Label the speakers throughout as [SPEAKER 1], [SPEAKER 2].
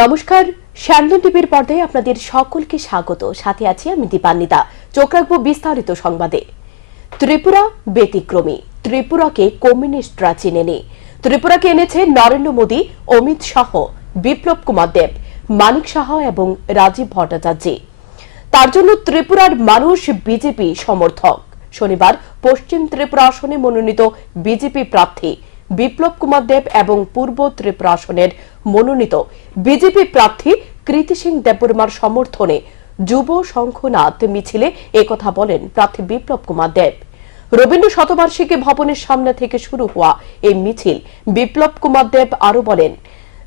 [SPEAKER 1] নমস্কার শ্যামলন টিভির পর্দায় আপনাদের সকলকে স্বাগত। সাথে আছি আমি দীপান্বিতা। চোখ রাখব বিস্তারিত সংবাদে। ত্রিপুরা ব্যতিক্রমী। ত্রিপুরাকে কমিউনিস্টরা চিনে নেই ত্রিপুরাকে এনেছে নরেন্দ্র মোদী, অমিত শাহ, বিপ্লব কুমার দেব, মানিক শাহ এবং রাজীব ভট্টাচার্য। তার জন্য ত্রিপুরার মানুষ বিজেপি সমর্থক। শনিবার পশ্চিম ত্রিপুরা আসনে মনোনীত বিজেপি প্রার্থী বিপ্লব কুমার দেব এবং পূর্ব ত্রিপুরা আসনের মনোনীত বিজেপি প্রার্থী কৃতি সিং দেববর্মার সমর্থনে যুব শঙ্খনাথ মিছিলে একথা বলেন প্রার্থী বিপ্লব কুমার দেব। রবীন্দ্র শতবার্ষিকী ভবনের সামনে থেকে শুরু হওয়া এই মিছিল বিপ্লব কুমার দেব আরও বলেন,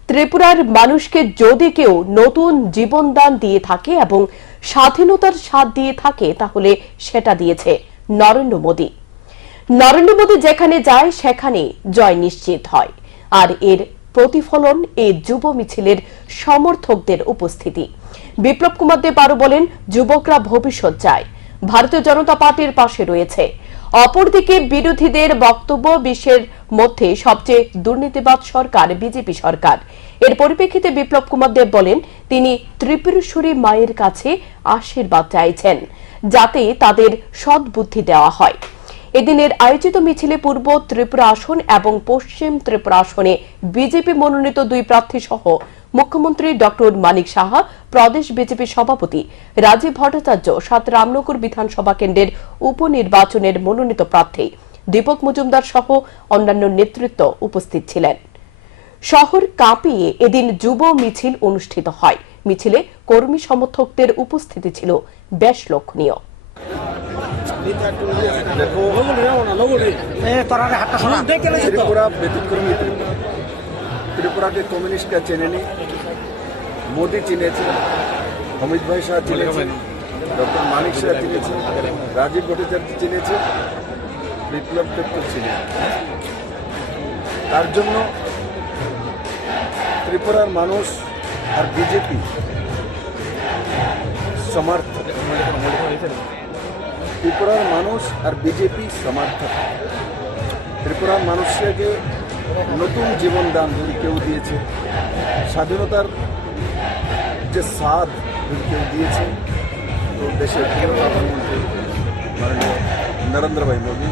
[SPEAKER 1] ত্রিপুরার মানুষকে যদি কেউ নতুন জীবনদান দিয়ে থাকে এবং স্বাধীনতার স্বাদ দিয়ে থাকে তাহলে সেটা দিয়েছে নরেন্দ্র মোদী। নরেন্দ্র মোদী যেখানে যায়, সেখানে জয় নিশ্চিত হয়। আর এর প্রতিফলন এই যুব মিছিলের সমর্থকদের উপস্থিতি। বিপ্লব কুমার দেব আরও বলেন, যুবকরা ভবিষ্যৎ চায়। ভারতীয় জনতা পার্টির পাশে রয়েছে। অপরদিকে বিরোধীদের বক্তব্য বিশ্বের মধ্যে সবচেয়ে দুর্নীতিবাদ সরকার, বিজেপি সরকার। এর পরিপ্রেক্ষিতে বিপ্লব কুমার দেব বলেন, তিনি ত্রিপুরেশ্বরী মায়ের কাছে আশীর্বাদ চাইছেন, যাতে তাদের সদ্বুদ্ধি দেওয়া হয়। এদিনের আয়োজিত মিছিলে পূর্ব ত্রিপুরা আসন এবং পশ্চিম ত্রিপুরা আসনে বিজেপি মনোনীত দুই প্রার্থী সহ মুখ্যমন্ত্রী ডক্টর মানিক সাহা, প্রদেশ বিজেপি সভাপতি রাজীব ভট্টাচার্য, সাত রামনগর বিধানসভা কেন্দ্রের উপনির্বাচনের মনোনীত প্রার্থী দীপক মজুমদার সহ অন্যান্য নেতৃত্ব উপস্থিত ছিলেন। শহর কাঁপিয়ে এদিন যুব মিছিল অনুষ্ঠিত হয়। মিছিলে কর্মী সমর্থকদের উপস্থিতি ছিল বেশ লক্ষণীয়।
[SPEAKER 2] দেখো ত্রিপুরা ব্যতিক্রমী ত্রিপুরা ত্রিপুরাকে কমিউনিস্টরা চেনেনি মোদি চিনেছে অমিত ভাই শাহ চিনেছে ডক্টর মানিক শাহ চিনেছে রাজীব ভট্টাচার্য চিনেছে বিপ্লব দেব চিনে তার জন্য ত্রিপুরার মানুষ আর বিজেপি সমর্থক ত্রিপুরার মানুষ আর বিজেপি সমর্থক। ত্রিপুরার মানুষকে নতুন জীবন দান যদি কেউ দিয়েছে, স্বাধীনতার যে স্বাদ যদি কেউ দিয়েছে, তো দেশের প্রধানমন্ত্রী নরেন্দ্র ভাই মোদী।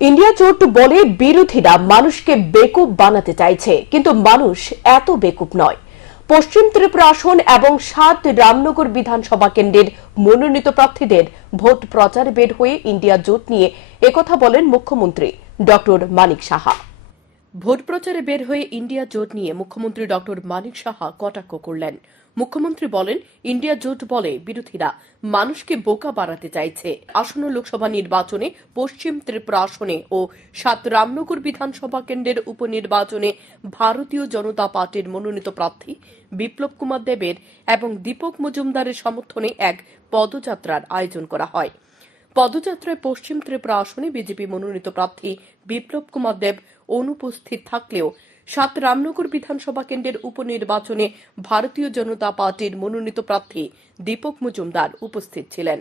[SPEAKER 1] ইন্ডিয়া জোট বলে বিরোধীরা মানুষকে বেকুব বানাতে চাইছে, কিন্তু মানুষ এত বেকুব নয়। পশ্চিম ত্রিপুরা আসন এবং সাত রামনগর বিধানসভা কেন্দ্রের মনোনীত প্রার্থীদের ভোট প্রচার বের হয়ে ইন্ডিয়া জোট নিয়ে একথা বলেন মুখ্যমন্ত্রী ডক্টর মানিক সাহা। ভোট প্রচারে বের হয়ে ইন্ডিয়া জোট নিয়ে মুখ্যমন্ত্রী ডক্টর মানিক সাহা কটাক্ষ করলেন। মুখ্যমন্ত্রী বলেন, ইন্ডিয়া জোট বলে বিরোধীরা মানুষকে বোকা বাড়াতে চাইছে। আসন্ন লোকসভা নির্বাচনে পশ্চিম ত্রিপুরা আসনে ও সাত রামনগর বিধানসভা কেন্দ্রের উপনির্বাচনে ভারতীয় জনতা পার্টির মনোনীত প্রার্থী বিপ্লব কুমার দেবের এবং দীপক মজুমদারের সমর্থনে এক পদযাত্রার আয়োজন করা হয়। পদযাত্রায় পশ্চিম ত্রিপুরা আসনে বিজেপি মনোনীত প্রার্থী বিপ্লব কুমার দেব অনুপস্থিত থাকলেও সাত রামনগর বিধানসভা কেন্দ্রের উপনির্বাচনে ভারতীয় জনতা পার্টির মনোনীত প্রার্থী দীপক মজুমদার উপস্থিত ছিলেন।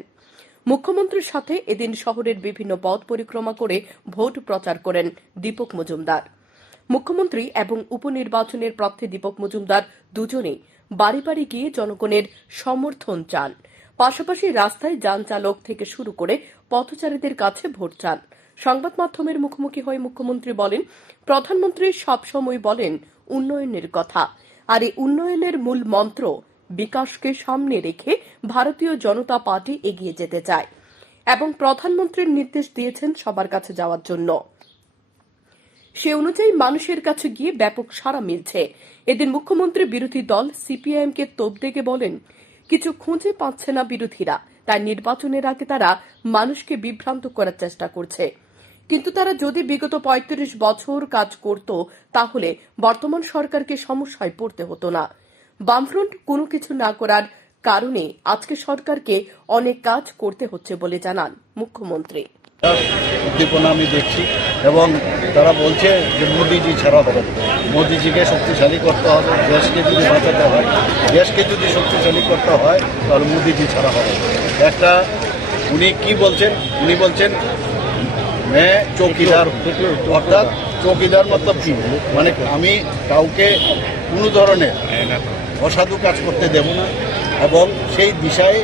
[SPEAKER 1] মুখ্যমন্ত্রীর সাথে এদিন শহরের বিভিন্ন পথ পরিক্রমা করে ভোট প্রচার করেন দীপক মজুমদার। মুখ্যমন্ত্রী এবং উপনির্বাচনের প্রার্থী দীপক মজুমদার দুজনেই বাড়ি বাড়ি গিয়ে জনগণের সমর্থন চান। পাশাপাশি রাস্তায় যান চালক থেকে শুরু করে পথচারীদের কাছে ভোট চান। সংবাদ মাধ্যমের মুখোমুখি হয়ে মুখ্যমন্ত্রী বলেন, প্রধানমন্ত্রী সবসময় বলেন উন্নয়নের কথা। আর এই উন্নয়নের মূল মন্ত্র বিকাশকে সামনে রেখে ভারতীয় জনতা পার্টি এগিয়ে যেতে চায় এবং প্রধানমন্ত্রীর নির্দেশ দিয়েছেন সবার কাছে যাওয়ার জন্য। সে অনুযায়ী মানুষের কাছে গিয়ে ব্যাপক সাড়া মিলছে। এদিন মুখ্যমন্ত্রী বিরোধী দল সিপিআইএম কে তোপ দেখে বলেন, কিছু খুঁজে পাচ্ছে না বিরোধীরা। তাই নির্বাচনের আগে তারা মানুষকে বিভ্রান্ত করার চেষ্টা করছে। কিন্তু তারা যদি বিগত পঁয়ত্রিশ বছর কাজ করত, তাহলে বর্তমান সরকারকে সমস্যায় পড়তে হতো না। বামফ্রন্ট কোনো কিছু না করার কারণে আজকে সরকারকে অনেক কাজ করতে হচ্ছে বলে জানান মুখ্যমন্ত্রী।
[SPEAKER 3] উদ্দীপনা আমি দেখছি এবং তারা বলছে যে মোদিজি ছাড়া হবে। মোদিজিকে শক্তিশালী করতে হবে, দেশকে যদি বাঁচাতে হয়, দেশকে যদি শক্তিশালী করতে হয়, তাহলে মোদিজি ছাড়া হবে একটা উনি কি বলছেন? উনি বলছেন মে চৌকিদার অর্থাৎ চৌকিদার মতলব কি? মানে আমি কাউকে কোনো ধরনের অসাধু কাজ করতে দেব না এবং সেই দিশায়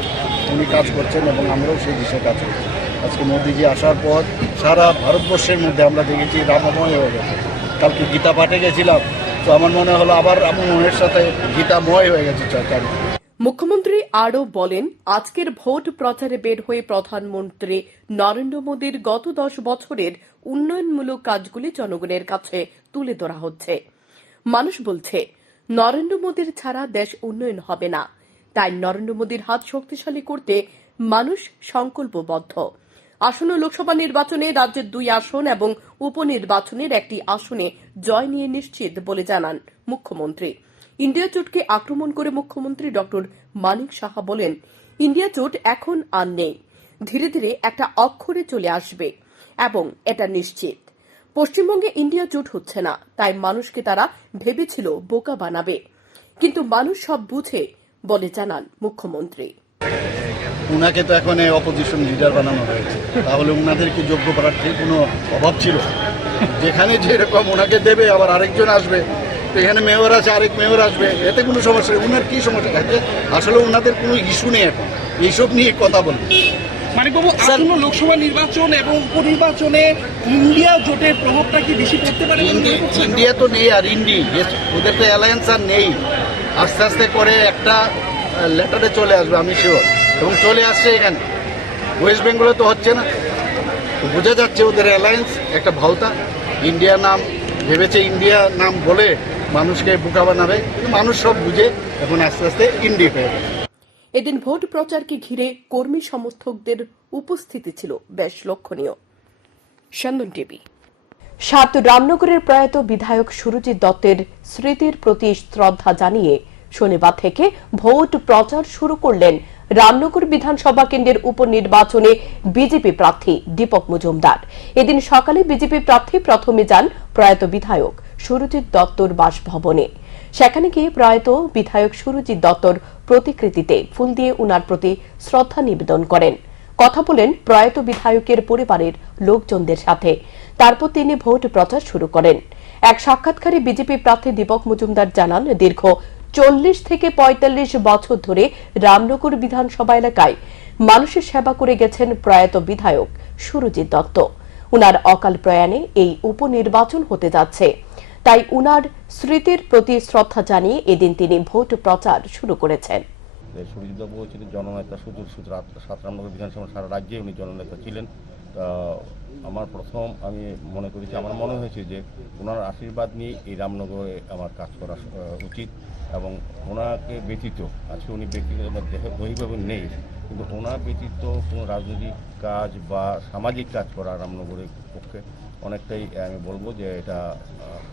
[SPEAKER 3] উনি কাজ করছেন এবং আমরাও সেই দিশায় কাজ করছি। আজকে মোদিজি আসার পর সারা ভারতবর্ষের মধ্যে আমরা দেখেছি রামময় হয়ে গেছে। কালকে গীতা পাঠে গেছিলাম তো আমার মনে হলো আবার আমার মনের সাথে গীতাময় হয়ে গেছে চারিদিকে
[SPEAKER 1] মুখ্যমন্ত্রী আরও বলেন, আজকের ভোট প্রচারে বের হয়ে প্রধানমন্ত্রী নরেন্দ্র মোদীর গত দশ বছরের উন্নয়নমূলক কাজগুলি জনগণের কাছে তুলে ধরা হচ্ছে। মানুষ বলছে, নরেন্দ্র মোদীর ছাড়া দেশ উন্নয়ন হবে না। তাই নরেন্দ্র মোদীর হাত শক্তিশালী করতে মানুষ সংকল্পবদ্ধ। আসন্ন লোকসভা নির্বাচনে রাজ্যের দুই আসন এবং উপনির্বাচনের একটি আসনে জয় নিয়ে নিশ্চিত বলে জানান মুখ্যমন্ত্রী। ইন্ডিয়া জোটকে আক্রমণ করে মুখ্যমন্ত্রী ডক্টর মানিক সাহা বলেন, ইন্ডিয়া জোট এখন আর নেই। ধীরে ধীরে একটা অক্ষরে চলে আসবে এবং এটা নিশ্চিত। পশ্চিমবঙ্গে ইন্ডিয়া জোট হচ্ছে না, তাই মানুষকে তারা ভেবেছিল বোকা বানাবে। কিন্তু মানুষ সব বুঝে বলে জানান মুখ্যমন্ত্রী।
[SPEAKER 3] উনাকে তো এখন অপোজিশন লিডার বানানো হয়েছে। তাহলে উনাদের কি যোগ্য প্রার্থীর কোনো অভাব ছিল? যেখানে যেরকম ওনাকে দেবে, আবার আরেকজন আসবে তো এখানে মেয়র আছে আরেক মেয়র আসবে। এতে কোনো সমস্যা নেই। ওনার কী সমস্যা? থাকে আসলে ওনাদের কোনো ইস্যু নেই এখন। এইসব নিয়ে কথা বলবে
[SPEAKER 4] মানিকবাবু আসন্ন লোকসভা নির্বাচন এবং উপনির্বাচনে ইন্ডিয়া জোটের প্রভাবটা কি বেশি পড়তে পারে
[SPEAKER 3] ইন্ডিয়া তো নেই আর ইন্ডি। ওদের তো অ্যালায়েন্স আর নেই। আস্তে আস্তে করে একটা লেটারে চলে আসবে আমি শিওর এবং চলে আসছে এখানে। ওয়েস্ট বেঙ্গলে তো হচ্ছে না। বোঝা যাচ্ছে ওদের অ্যালায়েন্স একটা ভাওতা। ইন্ডিয়া নাম ভেবেছে ইন্ডিয়া নাম বলে মানুষকে বোকা বানাবে কিন্তু মানুষ সব বুঝে এখন আস্তে আস্তে ইন্ডি হয়ে গেছে।
[SPEAKER 1] এদিন ভোট প্রচারকে ঘিরে কর্মী সমর্থকদের উপস্থিতি ছিল বেশ লক্ষণীয়। সন্দন টিভি। সাত রামনগরের প্রয়াত বিধায়ক সুরজিৎ দত্তের স্মৃতির প্রতি শ্রদ্ধা জানিয়ে শনিবার থেকে ভোট প্রচার শুরু করলেন রামনগর বিধানসভা কেন্দ্রের উপনির্বাচনে বিজেপি প্রার্থী দীপক মজুমদার। এদিন সকালে বিজেপি প্রার্থী প্রথমে যান প্রয়াত বিধায়ক। সুরজিৎ দত্তর বাসভবনে। সেখানে গিয়ে প্রয়াত বিধায়ক সুরজিৎ দত্তর প্রতিকৃতিতে ফুল দিয়ে উনার প্রতি শ্রদ্ধা নিবেদন করেন। কথা বলেন প্রয়াত বিধায়কের পরিবারের লোকজনদের সাথে। তারপর তিনি ভোট প্রচার শুরু করেন। এক সাক্ষাৎকারে বিজেপি প্রার্থী দীপক মজুমদার জানান, দীর্ঘ চল্লিশ থেকে পঁয়তাল্লিশ বছর ধরে রামনগর বিধানসভা এলাকায় মানুষের সেবা করে গেছেন প্রয়াত বিধায়ক সুরজিৎ দত্ত। উনার অকাল প্রয়াণে এই উপনির্বাচন হতে যাচ্ছে। তাই উনার স্মৃতির প্রতি শ্রদ্ধা জানিয়ে এদিন তিনি ভোট প্রচার শুরু করেছেন।
[SPEAKER 5] সুরজিৎ বাবু ছিলেন জননেতা শুধু শুধু রাত সাত বিধানসভা সারা রাজ্যে উনি জননেতা ছিলেন। আমার প্রথম আমি মনে করেছি আমার মনে হয়েছে যে ওনার আশীর্বাদ নিয়ে এই রামনগরে আমার কাজ করা উচিত এবং ওনাকে ব্যতীত, আজকে উনি ব্যক্তিগত দেহ দৈহিকভাবে নেই। কিন্তু ওনার ব্যতীত কোনো রাজনৈতিক কাজ বা সামাজিক কাজ করা রামনগরের পক্ষে অনেকটাই আমি বলব যে এটা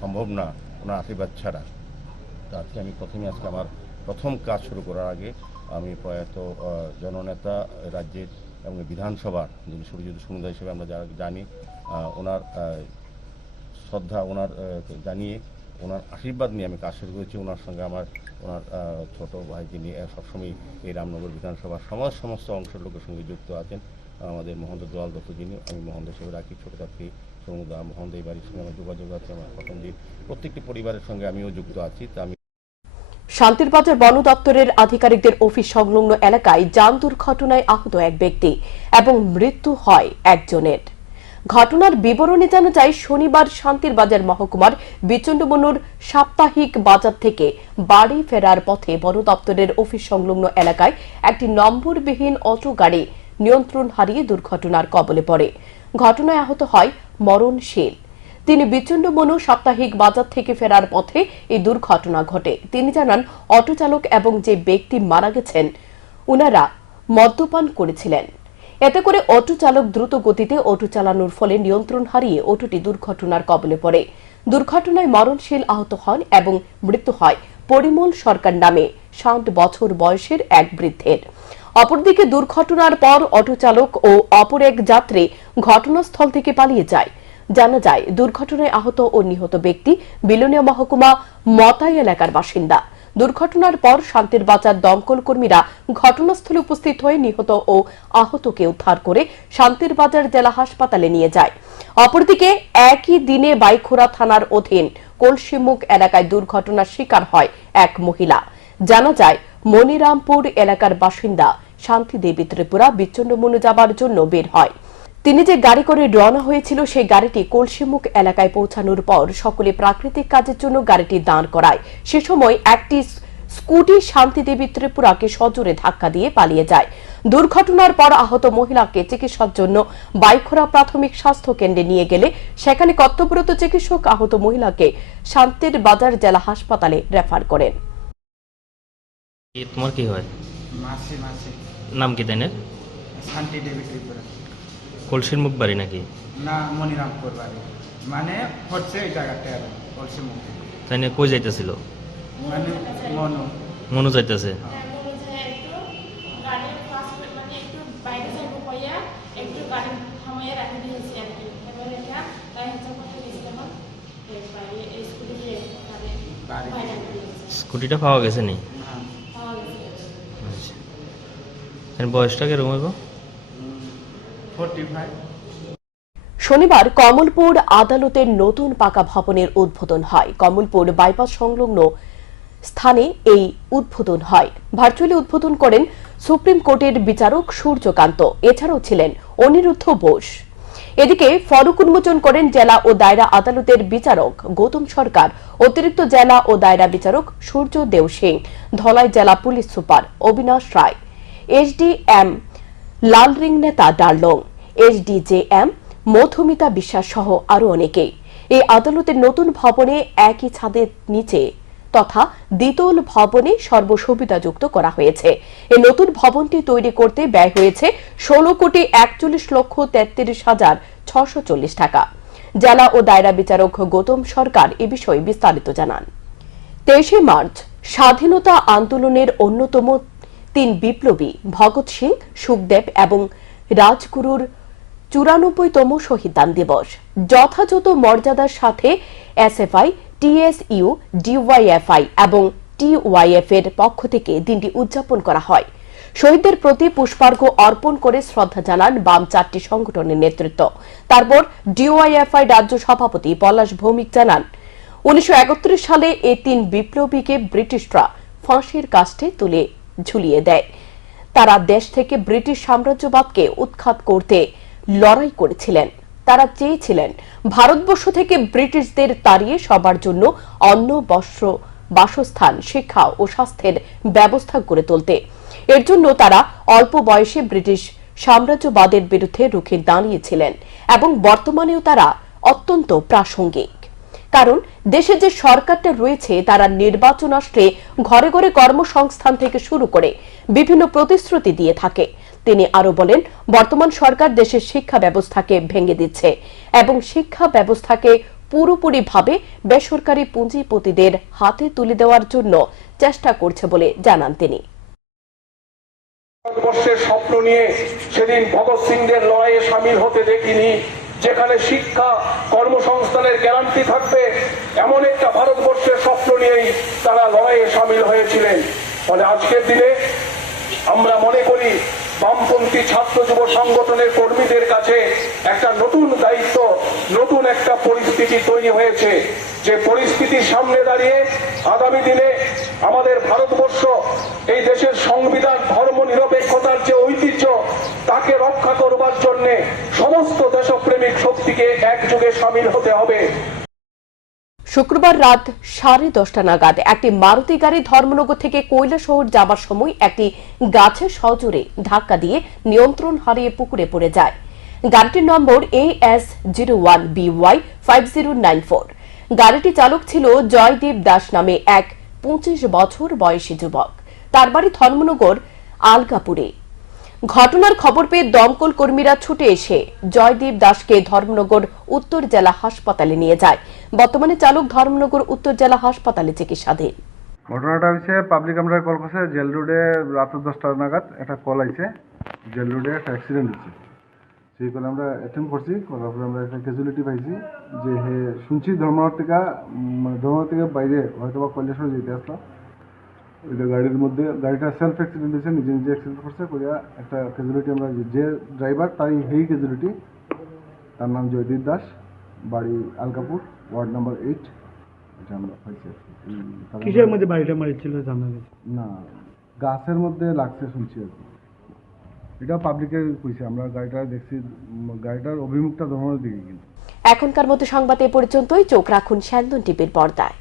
[SPEAKER 5] সম্ভব না, ওনার আশীর্বাদ ছাড়া। তা আজকে আমি প্রথমে, আজকে আমার প্রথম কাজ শুরু করার আগে আমি প্রয়াত জননেতা রাজ্যের এবং বিধানসভার যিনি সুরজিৎ সমুদায় হিসেবে আমরা যারা জানি ওনার শ্রদ্ধা ওনার জানিয়ে ওনার আশীর্বাদ নিয়ে আমি কাজ শুরু করেছি। ওনার সঙ্গে আমার, ওনার ছোট ভাইকে নিয়ে সবসময় এই রামনগর বিধানসভার সমাজ সমস্ত অংশের লোকের সঙ্গে যুক্ত আছেন। আমাদের মহন্ত দোয়াল দত্ত যিনি, আমি মহন্ত হিসেবে রাখি, ছোটো থাকি সমুদা মহন্ত, এই বাড়ির সঙ্গে আমার যোগাযোগ আছে, আমার প্রথমজি প্রত্যেকটি পরিবারের সঙ্গে আমিও যুক্ত আছি, তা আমি
[SPEAKER 1] শান্তিরবাজার বন দপ্তরের আধিকারিকদের অফিস সংলগ্ন এলাকায় যান দুর্ঘটনায় আহত এক ব্যক্তি এবং মৃত্যু হয় একজনের। ঘটনার বিবরণে জানা যায় শনিবার শান্তির বাজার মহকুমার বিচন্ডমনুর সাপ্তাহিক বাজার থেকে বাড়ি ফেরার পথে বন দপ্তরের অফিস সংলগ্ন এলাকায় একটি নম্বরবিহীন অটো গাড়ি নিয়ন্ত্রণ হারিয়ে দুর্ঘটনার কবলে পড়ে। ঘটনায় আহত হয় মরণশীল তিনি বিচন্ড মনু সাপ্তাহিক বাজার থেকে ফেরার পথে এই দুর্ঘটনা ঘটে। তিনি জানান অটো চালক এবং যে ব্যক্তি মারা গেছেন, উনারা মদ্যপান করেছিলেন। এতে করে অটো চালক দ্রুত গতিতে অটো চালানোর ফলে নিয়ন্ত্রণ হারিয়ে অটোটি দুর্ঘটনার কবলে পড়ে। দুর্ঘটনায় মরণশীল আহত হন এবং মৃত্যু হয় পরিমল সরকার নামে, ষাট বছর বয়সের এক বৃদ্ধের। অপরদিকে দুর্ঘটনার পর অটো চালক ও অপর এক যাত্রী ঘটনাস্থল থেকে পালিয়ে যায়। জানা যায়, দুর্ঘটনায় আহত ও নিহত ব্যক্তি বিলোনিয়া মহকুমা মতাই এলাকার বাসিন্দা। দুর্ঘটনার পর শান্তির বাজার দমকল কর্মীরা ঘটনাস্থলে উপস্থিত হয়ে নিহত ও আহতকে উদ্ধার করে শান্তির বাজার জেলা হাসপাতালে নিয়ে যায়। অপরদিকে একই দিনে বাইখোরা থানার অধীন কলসিমুখ এলাকায় দুর্ঘটনার শিকার হয় এক মহিলা। জানা যায়, মনিরামপুর এলাকার বাসিন্দা শান্তি দেবী ত্রিপুরা বিচ্ছন্ন মনে যাবার জন্য বের হয়। তিনি যে গাড়ি করে রওনা হয়েছিল সেই গাড়িটি কলসিমুখ এলাকায় পৌঁছানোর পর সকলে প্রাকৃতিক কাজের জন্য গাড়িটি দাঁড় করায়। সে সময় একটি স্কুটি শান্তিদেবী ত্রিপুরাকে সজোরে ধাক্কা দিয়ে পালিয়ে যায়। দুর্ঘটনার পর আহত মহিলাকে চিকিৎসার জন্য বাইখরা প্রাথমিক স্বাস্থ্য কেন্দ্রে নিয়ে গেলে সেখানে কর্তব্যরত চিকিৎসক আহত মহিলাকে শান্তির বাজার জেলা হাসপাতালে রেফার করেন।
[SPEAKER 6] কি তোমার কি হয়?
[SPEAKER 7] মাসি মাসি।
[SPEAKER 6] নাম কি
[SPEAKER 7] শান্তি দেবী ত্রিপুরা।
[SPEAKER 6] কলসির মুখ বাড়ি নাকি?
[SPEAKER 7] না মনিরামপুর বাড়ি। মানে হচ্ছে এই জায়গাতে আর কলসি মুখে।
[SPEAKER 6] তাই নিয়ে কই যাইতেছিল?
[SPEAKER 7] মানে মনু।
[SPEAKER 6] মনু যাইতেছে।
[SPEAKER 8] ফার্স্ট মানে দিয়েছি
[SPEAKER 6] স্কুটিটা পাওয়া গেছে নি?
[SPEAKER 7] হ্যাঁ।
[SPEAKER 6] আচ্ছা। বয়সটা কীরকম হইব?
[SPEAKER 1] শনিবার কমলপুর আদালতের নতুন পাকা ভবনের উদ্বোধন হয়। কমলপুর বাইপাস সংলগ্ন স্থানে এই উদ্বোধন হয়। ভার্চুয়ালি উদ্বোধন করেন সুপ্রিম কোর্টের বিচারক সূর্যকান্ত। এছাড়াও ছিলেন অনিরুদ্ধ বোস। এদিকে ফলক উন্মোচন করেন জেলা ও দায়রা আদালতের বিচারক গৌতম সরকার। অতিরিক্ত জেলা ও দায়রা বিচারক সূর্য দেও সিং। ধলাই জেলা police super Abinash Ray. Lalringneta Darlong SDJM Madhumita বিশ্বাস সহ আরও অনেকে। এই আদালতের নতুন ভবনে একই ছাদের নিচে তথা দ্বিতল ভবনে সর্বসুবিধাযুক্ত করা হয়েছে। এই নতুন ভবনটি তৈরি করতে ব্যয় হয়েছে ষোলো কোটি একচল্লিশ লক্ষ তেত্রিশ হাজার ছশো চল্লিশ টাকা। জেলা ও দায়রা বিচারক গৌতম সরকার এ বিষয়ে বিস্তারিত জানান। তেইশে মার্চ, স্বাধীনতা আন্দোলনের অন্যতম তিন বিপ্লবী, ভগৎ সিং, সুখদেব এবং রাজগুরুর চুরানব্বইতম শহীদান দিবস। যথাযথ মর্যাদার সাথে এসএফআই, টিএসইউ, ডিওয়াইএফআই এবং টিওয়াইএফ এর পক্ষ থেকে দিনটি উদযাপন করা হয়। শহীদদের প্রতি পুষ্পার্ঘ অর্পণ করে শ্রদ্ধা জানান বাম চারটি সংগঠনের নেতৃত্ব। তারপর ডিওয়াইএফআই রাজ্য সভাপতি পলাশ ভৌমিক জানান, উনিশশো একত্রিশ সালে এই তিন বিপ্লবীকে ব্রিটিশরা ফাঁসির কাস্টে তুলে ঝুলিয়ে দেয়। তারা দেশ থেকে ব্রিটিশ সাম্রাজ্যবাদকে উৎখাত করতে লড়াই করেছিলেন। তারা চেয়েছিলেন ভারতবর্ষ থেকে ব্রিটিশদের তাড়িয়ে সবার জন্য অন্ন, বস্ত্র, বাসস্থান, শিক্ষা ও স্বাস্থ্যের ব্যবস্থা গড়ে তুলতে। এর জন্য তারা অল্প বয়সে ব্রিটিশ সাম্রাজ্যবাদের বিরুদ্ধে রুখে দাঁড়িয়েছিলেন এবং বর্তমানেও তারা অত্যন্ত প্রাসঙ্গিক। কারণ দেশে যে সরকারটা রয়েছে, তারা নির্বাচন আসলে ঘরে ঘরে কর্মসংস্থান থেকে শুরু করে বিভিন্ন প্রতিশ্রুতি দিয়ে থাকে। তিনি আরও বলেন, বর্তমান সরকার দেশের শিক্ষা ব্যবস্থাকে ভেঙে দিচ্ছে এবং শিক্ষা ব্যবস্থাকে পুরোপুরিভাবে বেসরকারি পুঁজিপতিদের হাতে তুলে দেওয়ার জন্য চেষ্টা করছে বলে জানান তিনি।
[SPEAKER 9] ভারতবর্ষের স্বপ্ন নিয়ে সেদিন ভগৎ সিংদের লড়াইয়ে সামিল হতে দেখিনি। যেখানে শিক্ষা কর্মসংস্থানের গ্যারান্টি থাকবে, এমন একটা ভারতবর্ষের স্বপ্ন নিয়েই তারা লড়াইয়ে সামিল হয়েছিলেন। ফলে আজকের দিনে আমরা মনে করি, বামপন্থী ছাত্র যুব সংগঠনের কর্মীদের কাছে একটা নতুন দায়িত্ব, নতুন একটা পরিস্থিতি তৈরি হয়েছে। যে পরিস্থিতির সামনে দাঁড়িয়ে আগামী দিনে আমাদের ভারতবর্ষ, এই দেশের সংবিধান ধর্ম নিরপেক্ষতার যে ঐতিহ্য, তাকে রক্ষা করবার জন্য সমস্ত দেশপ্রেমিক শক্তিকে একযোগে সামিল হতে হবে।
[SPEAKER 1] শুক্রবার রাত সাড়ে দশটা নাগাদ একটি মারুতি গাড়ি ধর্মনগর থেকে কৈলাসহর যাবার সময় একটি গাছে সজোরে ধাক্কা দিয়ে নিয়ন্ত্রণ হারিয়ে পুকুরে পড়ে যায়। গাড়িটির number A S zero one B Y five zero nine four গাড়িটি চালক ছিল জয়দীপ দাস নামে এক পঁচিশ বছর বয়সী যুবক। তার বাড়ি ধর্মনগর, আলগাপুরে। ঘটনার খবর পেয়ে দমকল কর্মীরা ছুটে এসে জয়দীপ দাসকে ধর্মনগর উত্তর জেলা হাসপাতালে নিয়ে যায়। বর্তমানে চালক ধর্মনগর উত্তর জেলা হাসপাতালে চিকিৎসাধীন।
[SPEAKER 10] ঘটনাটা হচ্ছে পাবলিক আমরা কল করছে, জেল রোডে রাত দশটা নাগাদ একটা কল আইছে, জেল রোডে একটা অ্যাক্সিডেন্ট হচ্ছে সেই কলে আমরা অ্যাটেন্ড করছি করার পরে আমরা একটা ক্যাজুয়ালিটি পাইছি যে হে শুনছি ধর্মনগর থেকে মানে ধর্মনগর থেকে বাইরে হয়তো বা কৈলাসহর যেতে আসলো। ওইটা গাড়ির মধ্যে গাড়িটা সেলফ অ্যাক্সিডেন্ট হয়েছে নিজে নিজে অ্যাক্সিডেন্ট করছে করিয়া একটা ক্যাজুয়ালিটি আমরা যে ড্রাইভার তাই হেই ক্যাজুয়ালিটি তার নাম জয়দীপ দাস বাড়ি আলকাপুর ওয়ার্ড নাম্বার এইট এটা আমরা পাইছি আর কি। এই
[SPEAKER 11] কিসের মধ্যে বাড়িটা মারিছিল জানা গেছে?
[SPEAKER 10] না গাছের মধ্যে লাগছে শুনছি আর কি। এটা পাবলিকের কইছে আমরা গাড়িটা দেখছি গাড়িটার অভিমুখটা ধরনের দিকে কিন্তু।
[SPEAKER 1] এখনকার মতো সংবাদ এ পর্যন্তই। চোখ রাখুন স্যান্দন টিপের পর্দায়।